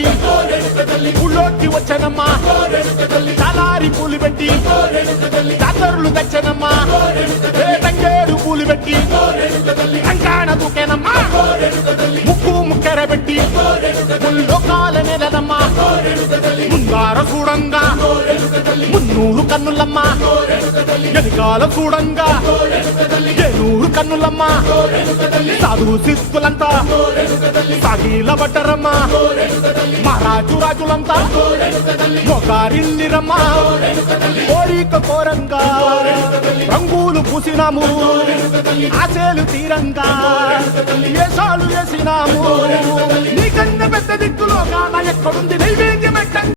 పెట్టి ఊళ్ళోకి వచ్చానమ్మా చాలారి పూలు పెట్టి జాతరులు తెచ్చానమ్మా తంగేడు పూలు పెట్టి కంకాణ దూకేనమ్మా ముక్కు ముక్కెర పెట్టి ముల్లోకాల నెలనమ్మా ముందార చూడంగా మున్నూరు కన్నులమ్మా ఎనకాల చూడంగా ఏనూరు కన్నులమ్మా సాధు శిస్తులంతా సాగిల బట్టరమ్మా మహారాజు రాజులంతా మొగారిల్లిరమ్మా కోరిక కోరంగా రంగులు పూసినాము ఆశలు తీరంగా వేషాలు వేసినాము నీకన్నా పెద్ద దిక్కులో కాన ఎక్కడుంది నైవేద్యం